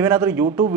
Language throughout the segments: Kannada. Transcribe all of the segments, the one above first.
ನೀವೇನಾದರೂ ಯೂಟ್ಯೂಬ್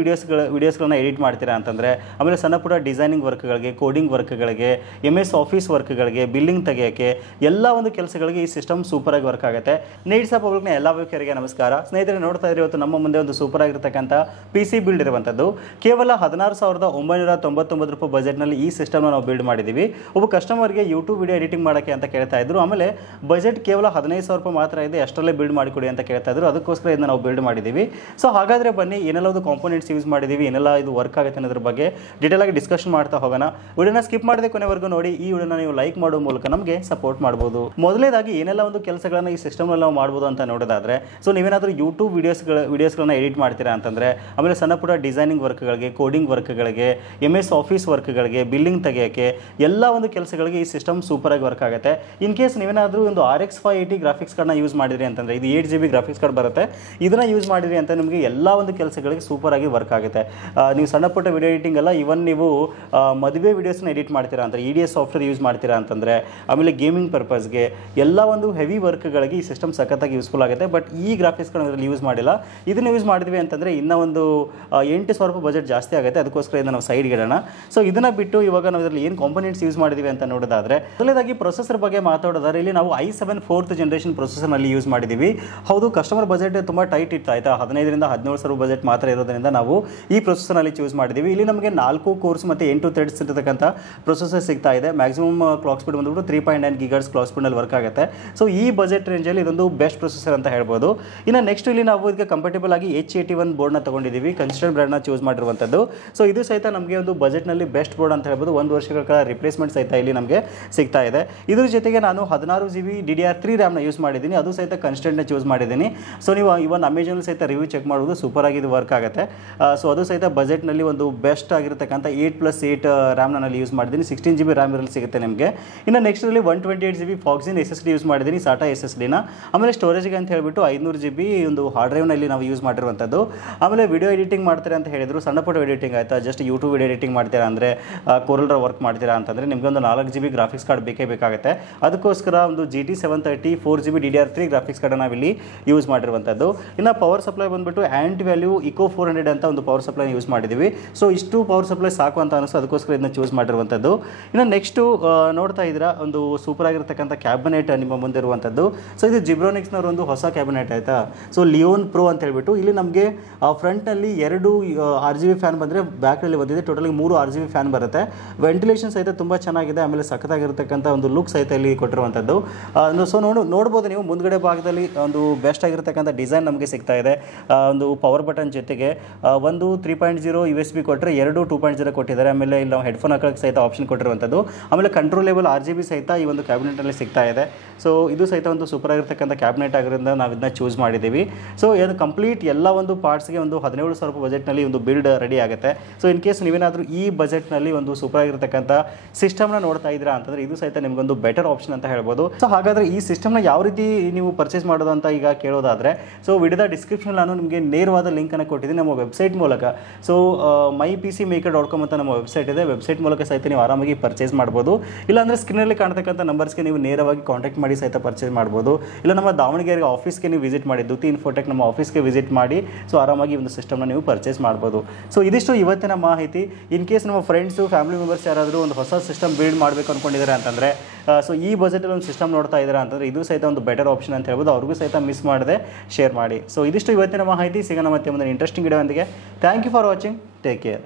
ವಿಡಿಯೋಸ್ಗಳನ್ನ ಎಡಿಟ್ ಮಾಡ್ತೀರಾ ಅಂತಂದರೆ, ಆಮೇಲೆ ಸಣ್ಣ ಪುಟ್ಟ ಡಿಸೈನಿಂಗ್ ವರ್ಕ್ಗಳಿಗೆ, ಕೋಡಿಂಗ್ ವರ್ಕ್ಗಳಿಗೆ, MS ಆಫೀಸ್ ವರ್ಕ್ಗಳಿಗೆ, ಬಿಲ್ಲಿಂಗ್ ತೆಗೆಯೋಕ್ಕೆ ಎಲ್ಲ ಒಂದು ಕೆಲಸಗಳಿಗೆ ಈ ಸಿಸ್ಟಮ್ ಸೂಪರಾಗಿ ವರ್ಕ್ ಆಗುತ್ತೆ. ನೀಡ್ಸ್ ಆಫ್ ಪಬ್ಲಿಕ್ನ ಎಲ್ಲ ವೀಕ್ಷಕರಿಗೆ ನಮಸ್ಕಾರ. ಸ್ನೇಹಿತರೆ, ನೋಡ್ತಾ ಇದ್ರೆ ಇವತ್ತು ನಮ್ಮ ಮುಂದೆ ಒಂದು ಸೂಪರ್ ಆಗಿರ್ತಕ್ಕಂಥ PC ಬಿಲ್ಡ್ ಇರುವಂಥದ್ದು. ಕೇವಲ 16,999 ರೂಪಾಯಿ ಬಜೆಟ್ನಲ್ಲಿ ಈ ಸಿಸ್ಟಮ್ನ ನಾವು ಬಿಲ್ಡ್ ಮಾಡಿದ್ದೀವಿ. ಒಬ್ಬ ಕಸ್ಟಮರ್ಗೆ ಯೂಟ್ಯೂಬ್ ವಿಡಿಯೋ ಎಡಿಟಿಂಗ್ ಮಾಡೋಕ್ಕೆ ಅಂತ ಕೇಳ್ತಾ ಇದ್ರು. ಆಮೇಲೆ ಬಜೆಟ್ ಕೇವಲ 15,000 ರೂಪಾಯಿ ಮಾತ್ರ ಇದೆ, ಅಷ್ಟರಲ್ಲೇ ಬಿಲ್ಡ್ ಮಾಡಿಕೊಡಿ ಅಂತ ಕೇಳ್ತಾ ಇದ್ರು. ಅದಕ್ಕೋಸ್ಕರ ಇದನ್ನ ನಾವು ಬಿಲ್ಡ್ ಮಾಡಿದ್ದೀವಿ. ಸೊ ಹಾಗಾದರೆ ಬನ್ನಿ, ಏನೆಲ್ಲ ಒಂದು ಕಾಂಪೋನೆಂಟ್ಸ್ ಯೂಸ್ ಮಾಡಿದ್ದೀವಿ, ಏನೆಲ್ಲ ಇದು ವರ್ಕ್ ಆಗುತ್ತೆ ಅನ್ನೋದ್ರ ಬಗ್ಗೆ ಡೀಟೇಲ್ ಆಗಿ ಡಿಸ್ಕಷನ್ ಮಾಡ್ತಾ ಹೋಗೋಣ. ವಿಡಿಯೋನ ಸ್ಕಿಪ್ ಮಾಡದೆ ಕೊನೆವರೆಗೂ ನೋಡಿ. ಈ ವಿಡಿಯೋನ ನೀವು ಲೈಕ್ ಮಾಡೋ ಮೂಲಕ ನಮಗೆ ಸಪೋರ್ಟ್ ಮಾಡಬಹುದು. ಮೊದಲೇದಾಗಿ ಏನೆಲ್ಲ ಒಂದು ಕೆಲಸಗಳನ್ನ ಈ ಸಿಸ್ಟಮ್ನಲ್ಲಿ ನಾವು ಮಾಡ್ಬೋದು ಅಂತ ನೋಡೋದಾದ್ರೆ, ಸೊ ನೀವೇನಾದರೂ ಯೂಟ್ಯೂಬ್ ವಿಡಿಯೋಸ್ಗಳನ್ನ ಎಡಿಟ್ ಮಾಡ್ತೀರಾ ಅಂತಂದರೆ, ಆಮೇಲೆ ಸಣ್ಣ ಪುಟ್ಟ ಡಿಸೈನಿಂಗ್ ವರ್ಕ್ಗಳಿಗೆ, ಕೋಡಿಂಗ್ ವರ್ಕ್ಗಳಿಗೆ, MS ಆಫೀಸ್ ವರ್ಕ್ಗಳಿಗೆ, ಬಿಲ್ಲಿಂಗ್ ತೆಗೆಯೋಕ್ಕೆ ಎಲ್ಲ ಒಂದು ಕೆಲಸಗಳಿಗೆ ಈ ಸಿಸ್ಟಮ್ ಸೂಪರಾಗಿ ವರ್ಕ್ ಆಗುತ್ತೆ. ಇನ್ ಕೇಸ್ ನೀವೇನಾದರೂ ಒಂದು RX 580 ಗ್ರಾಫಿಕ್ಸ್ ಕಾರ್ಡ್ನ ಯೂಸ್ ಮಾಡಿದ್ರಿ ಅಂತಂದರೆ, ಇದು 8GB ಗ್ರಾಫಿಕ್ಸ್ ಕಾರ್ಡ್ ಬರುತ್ತೆ, ಇದನ್ನ ಯೂಸ್ ಮಾಡಿದ್ರಿ ಅಂತ ನಿಮಗೆ ಎಲ್ಲ ಒಂದು ಕೆಲಸಗಳಿಗೆ ಸೂಪರಾಗಿ ವರ್ಕ್ ಆಗುತ್ತೆ. ನೀವು ಸಣ್ಣ ಪುಟ್ಟ ವಿಡಿಯೋ ಎಡಿಟಿಂಗ್ ಎಲ್ಲ, ಇವನ್ ನೀವು ಮದುವೆ ವಿಡಿಯೋಸ್ನ ಎಡಿಟ್ ಮಾಡ್ತೀರಾ ಅಂತ EDS ಸಾಫ್ಟ್ವೇರ್ ಯೂಸ್ ಮಾಡ್ತೀರಾ ಅಂತಂದರೆ, ಆಮೇಲೆ ಗೇಮಿಂಗ್ ಪರ್ಪಸ್ಗೆ ಎಲ್ಲ ಒಂದು ಹೆವಿ ವರ್ಕ್ಗಳಿಗೆ ಈ ಸಿಸ್ಟಮ್ ಸಖತ್ತಾಗಿ ಯೂಸ್ಫುಲ್ ಆಗುತ್ತೆ. ಬಟ್ ಈ ಗ್ರಾಫಿಕ್ಸ್ ಕಾರ್ಡ್ ಇದರಲ್ಲಿ ಯೂಸ್ ಮಾಡಿಲ್ಲ. ಇದನ್ನು ಯೂಸ್ ಮಾಡಿದ್ವಿ ಅಂತಂದರೆ ಇನ್ನೂ ಒಂದು 8,000 ರೂಪಾಯಿ ಬಜೆಟ್ ಜಾಸ್ತಿ ಆಗುತ್ತೆ. ಅದಕ್ಕೋಸ್ಕರ ಇದನ್ನು ನಾವು ಸೈಡ್ಗೆ ಇಡೋಣ. ಸೊ ಇದನ್ನು ಬಿಟ್ಟು ಇವಾಗ ನಾವು ಇದರಲ್ಲಿ ಏನು ಕಾಂಪೋನೆಂಟ್ಸ್ ಯೂಸ್ ಮಾಡಿದ್ದೀವಿ ಅಂತ ನೋಡೋದಾದರೆ, ಮೊದಲನೇದಾಗಿ ಪ್ರೊಸೆಸರ್ ಬಗ್ಗೆ ಮಾತಾಡೋದಾದ್ರೆ, ಇಲ್ಲಿ ನಾವು i7 4th ಜನರೇಷನ್ ಪ್ರೊಸೆಸರ್ನಲ್ಲಿ ಯೂಸ್ ಮಾಡಿದ್ದೀವಿ. ಹೌದು, ಕಸ್ಟಮರ್ ಬಜೆಟ್ ತುಂಬ ಟೈಟ್ ಇತ್ತು, ಆಯಿತಾ. 15,000ರಿಂದ 17,000 ಬಜೆಟ್ ಮಾತ್ರ ಇರೋದ್ರಿಂದ ನಾವು ಈ ಪ್ರೊಸೆಸರ್ನಲ್ಲಿ ಚೂಸ್ ಮಾಡಿದ್ದೀವಿ. ಇಲ್ಲಿ ನಮಗೆ 4 ಕೋರ್ಸ್ ಮತ್ತು 8 ಥ್ರೆಡ್ಸ್ ಇರತಕ್ಕಂಥ ಪ್ರೊಸೆಸರ್ ಸಿಗ್ತಾ ಇದೆ. ಮ್ಯಾಕ್ಸಿಮಮ್ ಕ್ಲಾಕ್ ಸ್ಪೀಡ್ ಬಂದುಬಿಟ್ಟು 3.9 GHz ಕ್ಲಾಕ್ ಸ್ಪೀಡ್ನಲ್ಲಿ ವರ್ಕ್ ಆಗುತ್ತೆ. ಸೊ ಈ ಬಜೆಟ್ ರೇಂಜಲ್ಲಿ ಇದೊಂದು ಬೆಸ್ಟ್ ಪ್ರೊಸೆಸರ್ ಅಂತ ಹೇಳ್ಬೋದು. ಇನ್ನು ನೆಕ್ಸ್ಟ್ ಇಲ್ಲಿ ನಾವು ಇದಕ್ಕೆ ಕಂಫರ್ಟೇಬಲ್ ಆಗಿ H81 ಬೋರ್ಡ್ನ ತೊಗೊಂಡಿದ್ದೀವಿ. ಕನ್ಸ್ಟೆಂಟ್ ಬ್ರ್ಯಾಂಡ್ನ ಚೂಸ್ ಮಾಡಿರುವಂಥದ್ದು. ಸೊ ಇದು ಸಹಿತ ನಮಗೆ ಒಂದು ಬಜೆಟ್ನಲ್ಲಿ ಬೆಸ್ಟ್ ಬೋರ್ಡ್ ಅಂತ ಹೇಳ್ಬೋದು. 1 ವರ್ಷಗಳ ಕಾಲ ರಿಪ್ಲೇಸ್ಮೆಂಟ್ ಸಹಿತ ಇಲ್ಲಿ ನಮಗೆ ಸಿಗ್ತಾ ಇದೆ. ಇದ್ರ ಜೊತೆಗೆ ನಾನು 16GB DDR3 ರ್ಯಾಮ್ನ ಯೂಸ್ ಮಾಡಿದ್ದೀನಿ. ಅದು ಸಹಿತ ಕನ್ಸ್ಟೆಂಟ್ನ ಚೂಸ್ ಮಾಡಿದ್ದೀನಿ. ಸೊ ನೀವು ಇವನ್ ಅಮೆಜಾನಲ್ಲಿ ಸಹಿತ ರಿವ್ಯೂ ಚೆಕ್ ಮಾಡೋದು, ಸೂಪರ್ ಆಗಿ ಇದು ವರ್ಕ್ ಆಗುತ್ತೆ. ಸೊ ಅದು ಸಹಿತ ಬಜೆಟ್ನಲ್ಲಿ ಒಂದು ಬೆಸ್ಟ್ ಆಗಿರತಕ್ಕಂಥ 8+8 ರ್ಯಾಮ್ನ ನಲ್ಲಿ ಯೂಸ್ ಮಾಡಿದ್ದೀನಿ. 16GB ರ್ಯಾಮ್ ಇರಲಿ ಸಿಗುತ್ತೆ ನಿಮಗೆ. ಇನ್ನು ನೆಕ್ಸ್ಟಲ್ಲಿ 128GB ಫಾಕ್ಸಿನ್ SSD ಯೂಸ್ ಮಾಡಿದ್ದೀನಿ, SATA SSDನ. ಆಮೇಲೆ ಸ್ಟೋರೇಜ್ಗೆ ಅಂತ ಹೇಳಿಬಿಟ್ಟು 500GB ಒಂದು ಹಾರ್ಡ್ ಡ್ರೈವ್ನಲ್ಲಿ ನಾವು ಯೂಸ್ ಮಾಡಿರುವಂಥದ್ದು. ಆಮೇಲೆ ವಿಡಿಯೋ ಎಡಿಟಿಂಗ್ ಮಾಡ್ತಾರೆ ಅಂತ ಹೇಳಿದ್ರು, ಸಣ್ಣ ಪುಟ್ಟ ಎಡಿಟಿಂಗ್ ಆಯಿತಾ, ಜಸ್ಟ್ ಯೂಟ್ಯೂಬ್ ವಿಡಿಯೋ ಎಡಿಟಿಂಗ್ ಮಾಡ್ತೀರಾ ಅಂದರೆ, Corel Draw ವರ್ಕ್ ಮಾಡ್ತೀರಾ ಅಂತಂದರೆ ನಿಮಗೆ ಒಂದು 4GB ಗ್ರಾಫಿಕ್ಸ್ ಕಾರ್ಡ್ ಬೇಕಾಗುತ್ತೆ. ಅದಕ್ಕೋಸ್ಕರ ಒಂದು GT 730 4GB DDR3 graphics card ನಾವಿಲ್ಲಿ ಯೂಸ್ ಮಾಡಿರುವಂಥದ್ದು. ಇನ್ನು ಪವರ್ ಸಪ್ಲೈ ಬಂದುಬಿಟ್ಟು ಆ್ಯಂಟಿ ವ್ಯಾಲ್ಯೂ ಇಕೋ 400 ಅಂತ ಒಂದು ಪವರ್ ಸಪ್ಲೈ ಯೂಸ್ ಮಾಡಿದ್ದೀವಿ. ಸೊ ಇಷ್ಟು ಪವರ್ ಸಪ್ಲೈ ಸಾಕು ಅಂತ ಅನಿಸ್ತು, ಅದಕ್ಕೋಸ್ಕರ ಇದನ್ನ ಚೂಸ್ ಮಾಡಿರುವಂಥದ್ದು. ಇನ್ನು ನೆಕ್ಸ್ಟು ನೋಡ್ತಾ ಇದ್ದೀರಾ, ಒಂದು ಸೂಪರ್ ಆಗಿರ್ತಕ್ಕಂಥ ಕ್ಯಾಬಿನೆಟ್ ನಿಮ್ಮ ಮುಂದೆ ಇರುವಂಥದ್ದು. ಸೊ ಇದು ಜಿಬ್ರಾನಿಕ್ಸ್ನವ್ರ ಒಂದು ಹೊಸ ಕ್ಯಾಬಿನೆಟ್ ಆಯಿತಾ. ಸೊ ಲಿಯೋನ್ ಪ್ರೋ ಅಂತ ಹೇಳ್ಬಿಟ್ಟು ಇಲ್ಲಿ ನಮಗೆ ಫ್ರಂಟ್ನಲ್ಲಿ 2 RGB ಫ್ಯಾನ್ ಬಂದರೆ, ಬ್ಯಾಕ್ನಲ್ಲಿ ಬಂದಿದೆ ಟೋಟಲಿ 3 RGB ಫ್ಯಾನ್ ಬರುತ್ತೆ. ವೆಂಟಿಲೇಷನ್ ಸಹಿತ ತುಂಬ ಚೆನ್ನಾಗಿದೆ. ಆಮೇಲೆ ಸಖತ್ತಾಗಿರ್ತಕ್ಕಂಥ ಒಂದು ಲುಕ್ ಸಹಿತ ಇಲ್ಲಿ ಕೊಟ್ಟಿರುವಂಥದ್ದು. ಸೊ ನೋಡ್ಬೋದು ನೀವು, ಮುಂದ್ಗಡೆ ಭಾಗದಲ್ಲಿ ಒಂದು ಬೆಸ್ಟ್ ಆಗಿರ್ತಕ್ಕಂಥ ಡಿಸೈನ್ ನಮಗೆ ಸಿಗ್ತಾ ಇದೆ. ಒಂದು ಪವರ್ ಬಟನ್ ಜೊತೆಗೆ ಒಂದು 3.0 USB ಕೊಟ್ಟರೆ, 2 2.0 ಕೊಟ್ಟಿದ್ದಾರೆ. ಆಮೇಲೆ ಇಲ್ಲಿ ನಾವು ಹೆಡ್ಫೋನ್ ಹಾಕೋಕ್ಕೆ ಸಹಿತ ಆಪ್ಷನ್ ಕೊಟ್ಟಿರುವಂಥದ್ದು. ಆಮೇಲೆ ಕಂಟ್ರೋಲೇಬಲ್ RGB ಸಹಿತ ಈ ಒಂದು ಕ್ಯಾಬಿನೆಟಲ್ಲಿ ಸಿಗ್ತಾ ಇದೆ. ಸೊ ಇದು ಸಹಿತ ಒಂದು ಸೂಪರ್ ಆಗಿರ್ತಕ್ಕಂಥ ಕ್ಯಾಬಿನೆಟ್ ಆಗಿರೋದ್ರಿಂದ ನಾವು ಇದನ್ನ ಚೂಸ್ ಮಾಡಿದ್ದೀವಿ. ಸೊ ಇದು ಕಂಪ್ಲೀಟ್ ಎಲ್ಲ ಒಂದು ಪಾರ್ಟ್ಸ್ಗೆ ಒಂದು 17,000 ರೂಪಾಯಿ ಬಜೆಟ್ನಲ್ಲಿ ಒಂದು ಬಿಲ್ಡ್ ರೆಡಿ ಆಗುತ್ತೆ. ಸೊ ಇನ್ ಕೇಸ್ ನೀವೇನಾದರೂ ಈ ಬಜೆಟ್ನಲ್ಲಿ ಒಂದು ಸೂಪರ್ ಆಗಿರ್ತಕ್ಕಂಥ ಸಿಸ್ಟಮ್ನ ನೋಡ್ತಾ ಇದ್ದೀರಾ ಅಂತಂದರೆ, ಇದು ಸಹಿತ ನಿಮಗೊಂದು ಬೆಟರ್ ಆಪ್ಷನ್ ಅಂತ ಹೇಳ್ಬೋದು. ಸೊ ಹಾಗಾದರೆ ಈ ಸಿಸ್ಟಮ್ನ ಯಾವ ರೀತಿ ನೀವು ಪರ್ಚೇಸ್ ಮಾಡೋದು ಅಂತ ಈಗ ಕೇಳೋದಾದರೆ, ಸೊ ವಿಡಿಯೋದ ಡಿಸ್ಕ್ರಿಪ್ಷನ್ ನಾನು ನಿಮಗೆ ನೇರವಾದ ಲಿಂಕನ್ನು ಕೊಟ್ಟಿದ್ದೀನಿ ನಮ್ಮ ವೆಬ್ಸೈಟ್ ಮೂಲಕ. ಸೊ mypcmaker.com ಅಂತ ನಮ್ಮ ವೆಬ್ಸೈಟ್ ಇದೆ. ವೆಬ್ಸೈಟ್ ಮೂಲಕ ಸಹಿತ ನೀವು ಆರಾಮಾಗಿ ಪರ್ಚೇಸ್ ಮಾಡ್ಬೋದು. ಇಲ್ಲಾಂದರೆ ಸ್ಕ್ರೀನಲ್ಲಿ ಕಾಣ್ತಕ್ಕಂಥ ನಂಬರ್ಸ್ಗೆ ನೀವು ನೇರವಾಗಿ ಕಾಂಟ್ಯಾಕ್ಟ್ ಮಾಡಿ ಸಹಿತ ಪರ್ಚೇಸ್ ಮಾಡ್ಬೋದು. ಇಲ್ಲ ನಮ್ಮ ದಾವಣಗೆರೆ ಆಫೀಸ್ಗೆ ನೀವು ವಿಸಿಟ್ ಮಾಡಿ, ದ್ಯುತಿ ಇನ್ಫೋಟೆಕ್ ನಮ್ಮ ಆಫೀಸ್ಗೆ ವಿಸಿಟ್ ಮಾಡಿ ಸೊ ಆರಾಮಾಗಿ ಒಂದು ಸಿಸ್ಟಮ್ನ ನೀವು ಪರ್ಚೇಸ್ ಮಾಡ್ಬೋದು. ಸೊ ಇದಿಷ್ಟು ಇವತ್ತಿನ ಮಾಹಿತಿ. ಇನ್ ಕೇಸ್ ನಮ್ಮ ಫ್ರೆಂಡ್ಸು, ಫ್ಯಾಮಿಲಿ ಮೆಂಬರ್ಸ್ ಯಾರಾದರೂ ಒಂದು ಹೊಸ ಸಿಸ್ಟಮ್ ಬಿಲ್ಡ್ ಮಾಡಬೇಕು ಅಂದ್ಕೊಂಡಿದ್ದಾರೆ ಅಂತಂದರೆ, ಸೊ ಈ ಬಜೆಟಲ್ಲಿ ಒಂದು ಸಿಸ್ಟಮ್ ನೋಡ್ತಾ ಇದ್ದೀರಾ ಅಂತಂದರೆ, ಇದು ಸಹಿತ ಒಂದು ಬೆಟರ್ ಆಪ್ಷನ್ ಅಂತ ಹೇಳ್ಬೋದು. ಅವ್ರಿಗೂ ಸಹಿತ ಮಿಸ್ ಮಾಡದೆ ಶೇರ್ ಮಾಡಿ. ಸೊ ಇದಿಷ್ಟು ಇವತ್ತಿನ ಮಾಹಿತಿ. ಸಿಗೋಣ ಮತ್ತೆ ಒಂದು ಇಂಟ್ರೆಸ್ಟಿಂಗ್ ವಿಡಿಯೋ ಒಂದಿಗೆ. Thank you for watching. Take care.